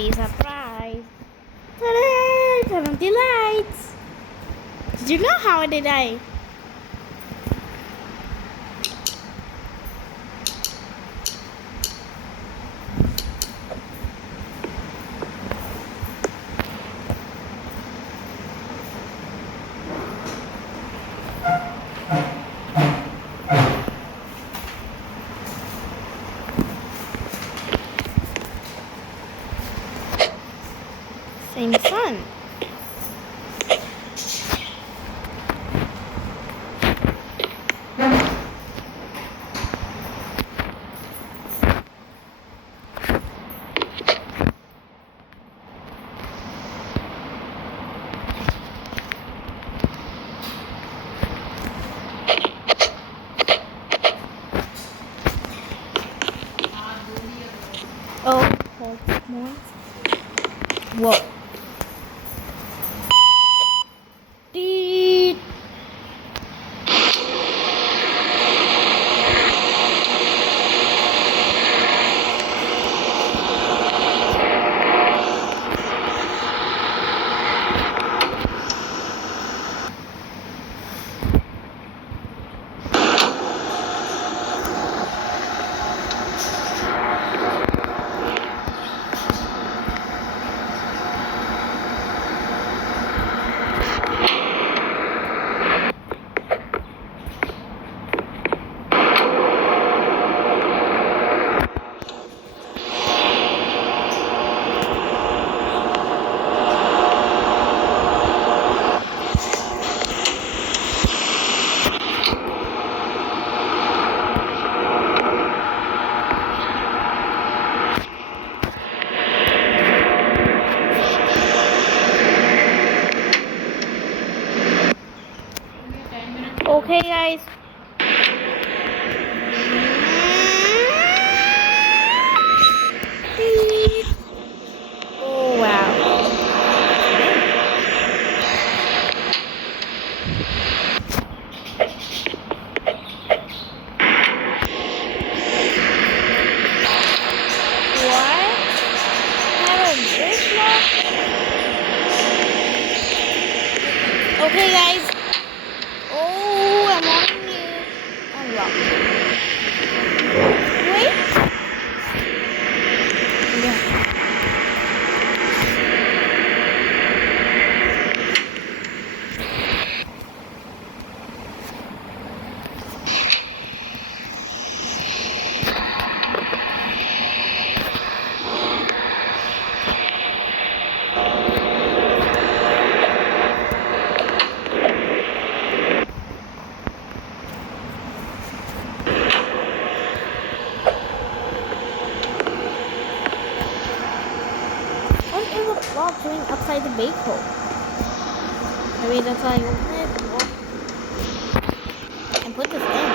be surprised. Ta-da! Turn on the lights. Did you know how did I? Same sun. Oh, hold more. Whoa. Deet. Okay, guys. Beep. Oh, wow. What? Haven't this long? Okay, guys. Oh, I'm on you. Unlock. Wait. Yeah. What is the block doing outside the bake hole? Maybe that's why I open it and put this in.